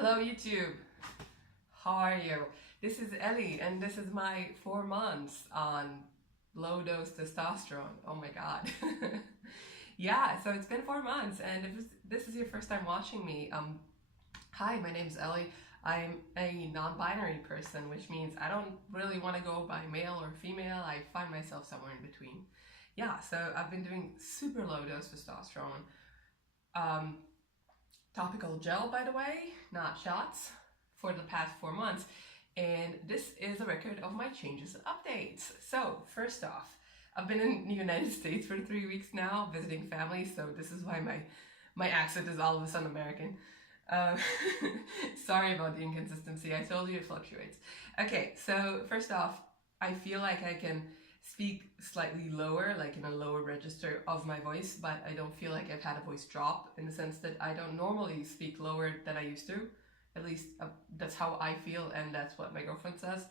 Hello YouTube, how are you? This is Ellie and this is my 4 months on low dose testosterone. Oh my god. Yeah, so it's been 4 months, and if this is your first time watching me, hi, my name's Ellie. I'm a non-binary person, which means I don't really want to go by male or female. I find myself somewhere in between. Yeah, so I've been doing super low dose testosterone. Topical gel, by the way, not shots, for the past 4 months. And this is a record of my changes and updates. So first off, I've been in the United States for 3 weeks now, visiting family, so this is why my accent is all of a sudden American. Sorry about the inconsistency, I told you it fluctuates. Okay, so first off, I feel like I can speak slightly lower, like in a lower register of my voice, but I don't feel like I've had a voice drop, in the sense that I don't normally speak lower than I used to. At least that's how I feel, and that's what my girlfriend says.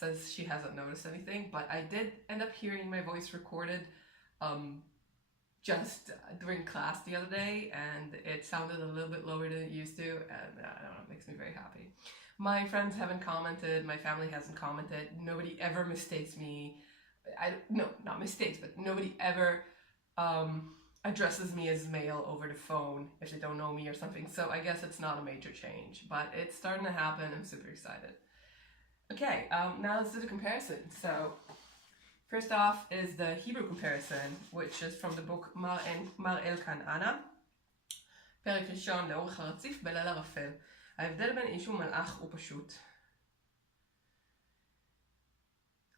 Says she hasn't noticed anything, but I did end up hearing my voice recorded just during class the other day, and it sounded a little bit lower than it used to, and I don't know, it makes me very happy. My friends haven't commented, my family hasn't commented, nobody ever mistakes me. No, not mistakes, but nobody ever addresses me as male over the phone if they don't know me or something, so I guess it's not a major change, but it's starting to happen. I'm super excited. Okay, now let's do the comparison. So first off is the Hebrew comparison, which is from the book מראה כנענה, פרק ראשון לאורך הרציף בליל ערפל. ההבדל בין איש ומלאך הוא פשוט.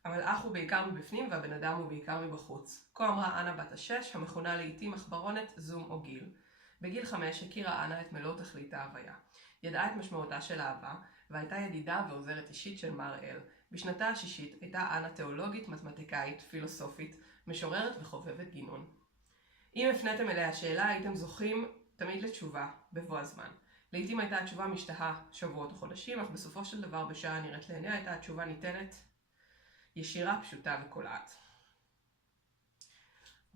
המלאך הוא בעיקר מבפנים והבן אדם הוא בעיקר מבחוץ. כה אמרה אנה בת ה6, המכונה לעתים מחברונת, זום או גיל. בגיל 5 הכירה אנה את מלוא תכלית ההוויה. ידעה את משמעותה של אהבה, והייתה ידידה ועוזרת אישית של מר-אל. בשנתה השישית הייתה אנה תיאולוגית, מתמטיקאית, פילוסופית, משוררת וחובבת גינון. אם הפניתם אליה שאלה, הייתם זוכים תמיד לתשובה, בבוא הזמן. לעתים הייתה התשובה משתהה שבועות או חודשים, אך בסופו של דבר בשעה נראית לעיניה הייתה התשובה ניתנת ישירה, פשוטה וקולעת.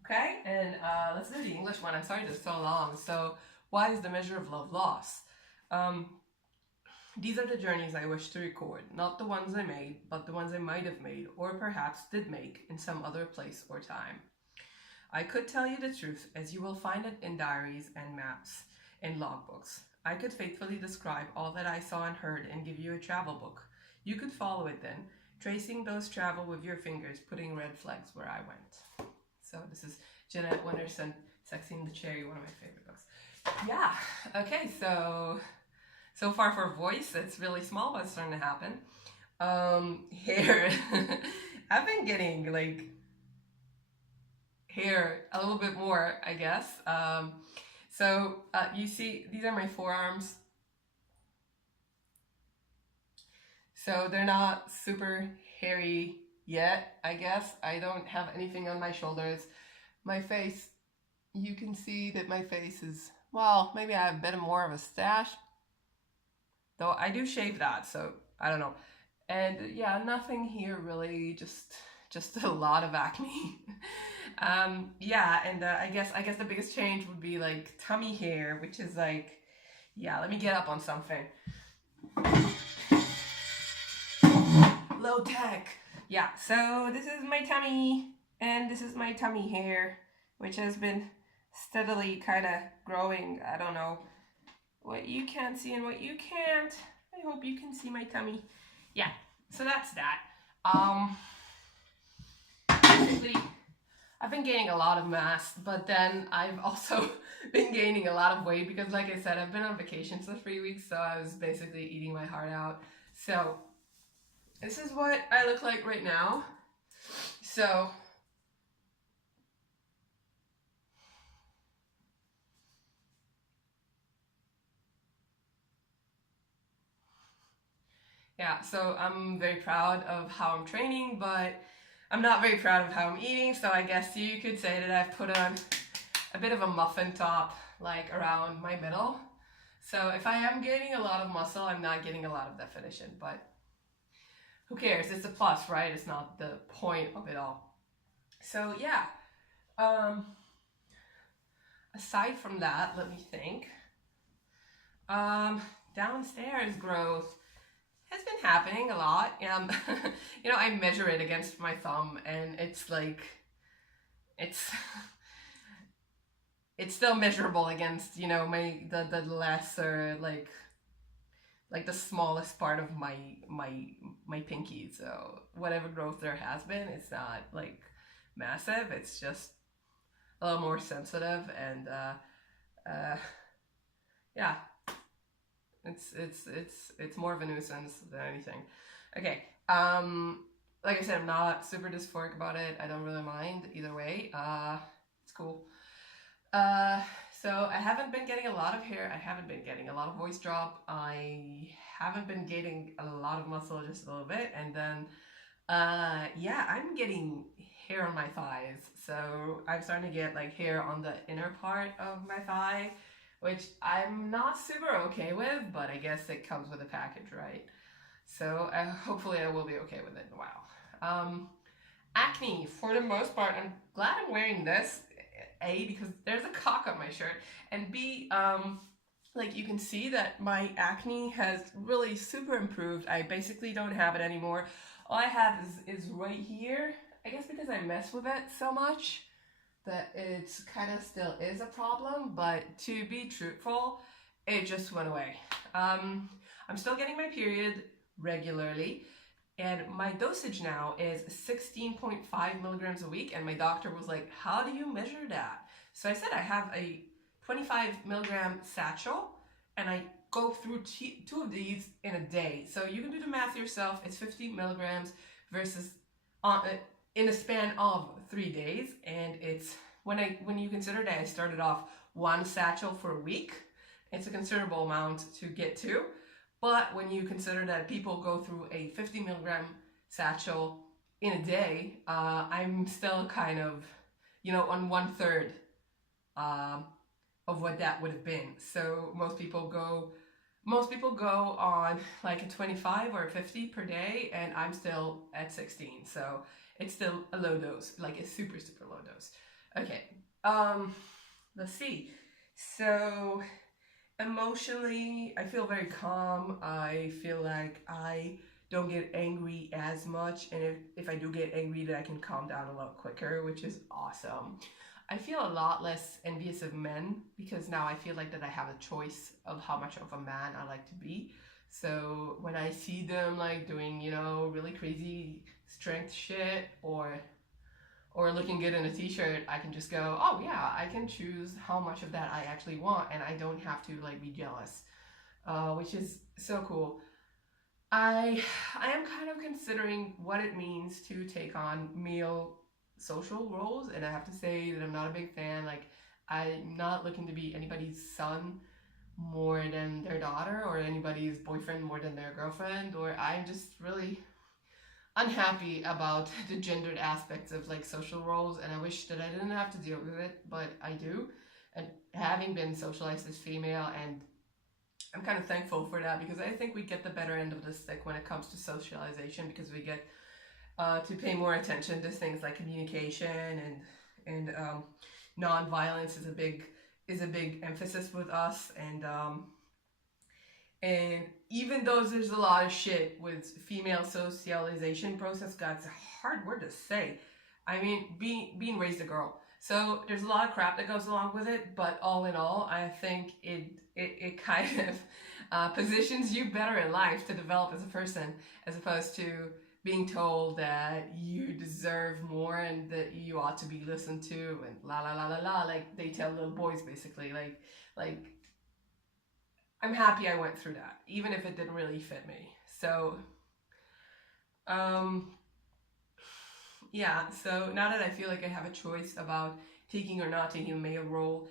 Okay, and let's do the English one. I'm sorry it's so long. So, why is the measure of love loss? These are the journeys I wish to record, not the ones I made, but the ones I might have made, or perhaps did make, in some other place or time. I could tell you the truth, as you will find it in diaries and maps and logbooks. I could faithfully describe all that I saw and heard and give you a travel book. You could follow it then, tracing those travel with your fingers, putting red flags where I went. So this is Jeanette Winterson, Sexy in the Cherry, one of my favorite books. Yeah, okay, so far for voice, it's really small, but it's starting to happen. Hair, I've been getting like hair a little bit more, I guess. So you see, these are my forearms. So they're not super hairy yet, I guess. I don't have anything on my shoulders. My face, you can see that my face is, well, maybe I have a bit more of a stash. Though I do shave that, so I don't know. And yeah, nothing here really, just a lot of acne. Yeah, and I guess the biggest change would be like tummy hair, which is like, yeah, let me get up on something. Low tech. Yeah, so this is my tummy, and this is my tummy hair, which has been steadily kind of growing. I don't know what you can see and what you can't. I hope you can see my tummy. Yeah, so that's that. Basically, I've been gaining a lot of mass, but then I've also been gaining a lot of weight because, like I said, I've been on vacation for 3 weeks, so I was basically eating my heart out. So this is what I look like right now. So yeah, so I'm very proud of how I'm training, but I'm not very proud of how I'm eating, so I guess you could say that I've put on a bit of a muffin top, like around my middle. So if I am gaining a lot of muscle, I'm not getting a lot of definition, but who cares? It's a plus, right? It's not the point of it all. So yeah, aside from that, let me think. downstairs growth has been happening a lot. I measure it against my thumb, and it's like it's it's still measurable against my the lesser like the smallest part of my pinky. So whatever growth there has been, it's not like massive. It's just a little more sensitive, and uh, yeah, it's more of a nuisance than anything. Okay. Like I said, I'm not super dysphoric about it. I don't really mind either way. It's cool. Uh, so I haven't been getting a lot of hair. I haven't been getting a lot of voice drop. I haven't been getting a lot of muscle, just a little bit. And then, yeah, I'm getting hair on my thighs. So I'm starting to get like hair on the inner part of my thigh, which I'm not super okay with, but I guess it comes with a package, right? So hopefully I will be okay with it in a while. Acne, for the most part, I'm glad I'm wearing this. A, because there's a cock on my shirt, and B, like you can see that my acne has really super improved. I basically don't have it anymore. All I have is right here. I guess because I mess with it so much that it's kind of still is a problem, but to be truthful, it just went away. I'm still getting my period regularly, and my dosage now is 16.5 milligrams a week, and my doctor was like, how do you measure that? So I said I have a 25 milligram satchel, and I go through two of these in a day. So you can do the math yourself. It's 50 milligrams versus in a span of 3 days, and it's when you consider that I started off one satchel for a week, it's a considerable amount to get to. But when you consider that people go through a 50 milligram satchel in a day, I'm still kind of, on 1/3 of what that would have been. So most people go on like a 25 or a 50 per day, and I'm still at 16. So it's still a low dose, like a super, super low dose. Okay, let's see. So emotionally, I feel very calm. I feel like I don't get angry as much, and if I do get angry, that I can calm down a lot quicker, which is awesome. I feel a lot less envious of men because now I feel like that I have a choice of how much of a man I like to be. So when I see them like doing, really crazy strength shit or looking good in a t-shirt, I can just go, oh yeah, I can choose how much of that I actually want, and I don't have to like be jealous, which is so cool. I am kind of considering what it means to take on male social roles, and I have to say that I'm not a big fan. Like, I'm not looking to be anybody's son more than their daughter, or anybody's boyfriend more than their girlfriend, or I'm just really unhappy about the gendered aspects of like social roles, and I wish that I didn't have to deal with it, but I do. And having been socialized as female, and I'm kind of thankful for that, because I think we get the better end of the stick when it comes to socialization, because we get to pay more attention to things like communication and non-violence is a big emphasis with us, and even though there's a lot of shit with female socialization process, God, it's a hard word to say. I mean, being raised a girl, so there's a lot of crap that goes along with it. But all in all, I think it kind of positions you better in life to develop as a person, as opposed to being told that you deserve more and that you ought to be listened to and la la la la la, like they tell little boys basically. Like I'm happy I went through that, even if it didn't really fit me. So, yeah, so now that I feel like I have a choice about taking or not taking a male role,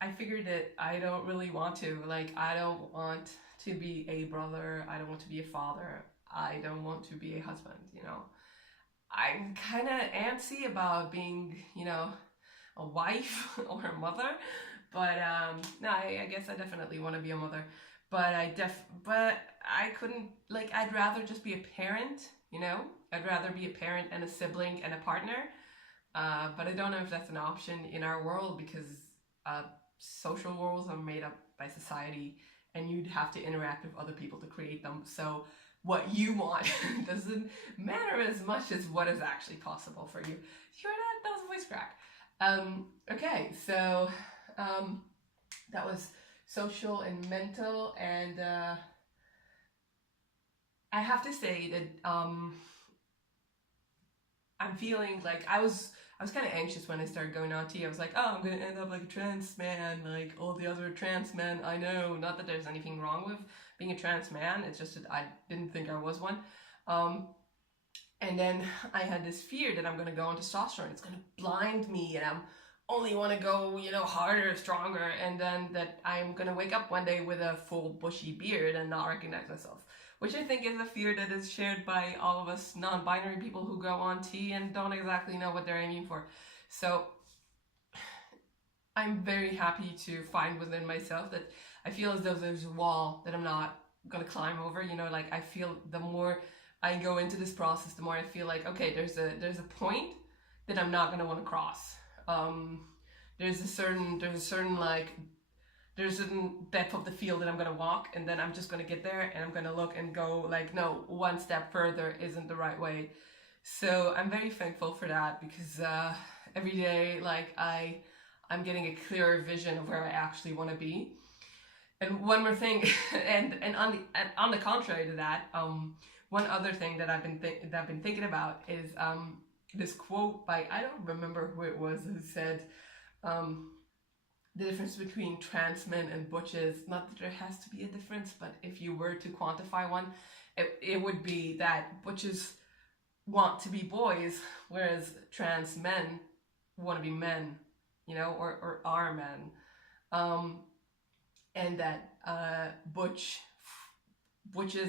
I figured that I don't really want to. Like, I don't want to be a brother, I don't want to be a father, I don't want to be a husband. I'm kind of antsy about being, a wife or a mother. But no, I guess I definitely want to be a mother. But I couldn't, like, I'd rather just be a parent. I'd rather be a parent and a sibling and a partner. But I don't know if that's an option in our world, because social roles are made up by society, and you'd have to interact with other people to create them. So what you want doesn't matter as much as what is actually possible for you. You hear that? That was a voice crack. Okay, so that was social and mental, and I have to say that I'm feeling like I was kind of anxious when I started going on T. I was like, oh, I'm going to end up like a trans man, like all the other trans men I know. Not that there's anything wrong with being a trans man, it's just that I didn't think I was one. And then I had this fear that I'm going to go on testosterone. It's going to blind me, and I'm only want to go, you know, harder, stronger, and then that I'm going to wake up one day with a full bushy beard and not recognize myself. Which I think is a fear that is shared by all of us non-binary people who go on T and don't exactly know what they're aiming for. So I'm very happy to find within myself that I feel as though there's a wall that I'm not going to climb over. You know, like I feel the more I go into this process, the more I feel like, okay, there's a point that I'm not going to want to cross. There's a certain depth of the field that I'm going to walk, and then I'm just going to get there and I'm going to look and go like, no, one step further isn't the right way. So I'm very thankful for that, because every day, like I'm getting a clearer vision of where I actually want to be. And one more thing, and on the contrary to that, one other thing that I've been thinking about is this quote by, I don't remember who it was, who said, the difference between trans men and butches, not that there has to be a difference, but if you were to quantify one, it would be that butches want to be boys, whereas trans men want to be men, you know, or are men. And that butches,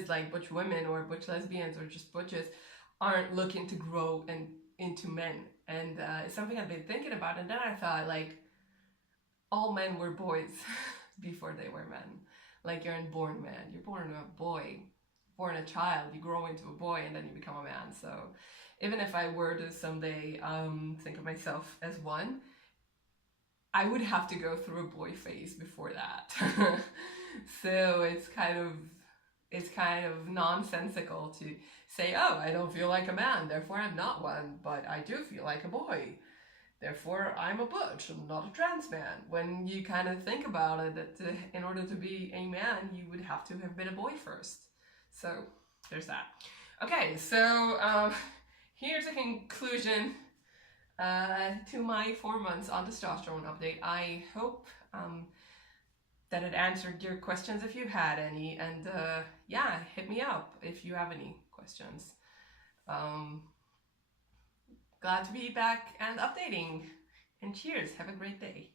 like butch women or butch lesbians or just butches, aren't looking to grow into men. And it's something I've been thinking about, and then I thought, like, all men were boys before they were men. Like, you're a born man, you're born a boy, born a child, you grow into a boy, and then you become a man. So even if I were to someday think of myself as one, I would have to go through a boy phase before that. So it's kind of nonsensical to say, oh, I don't feel like a man, therefore I'm not one, but I do feel like a boy, therefore I'm a butch, I'm not a trans man. When you kind of think about it, that in order to be a man, you would have to have been a boy first. So there's that. Okay, so here's a conclusion to my 4 months on testosterone update. I hope that it answered your questions if you had any, and yeah, hit me up if you have any questions. Glad to be back and updating, and cheers, have a great day.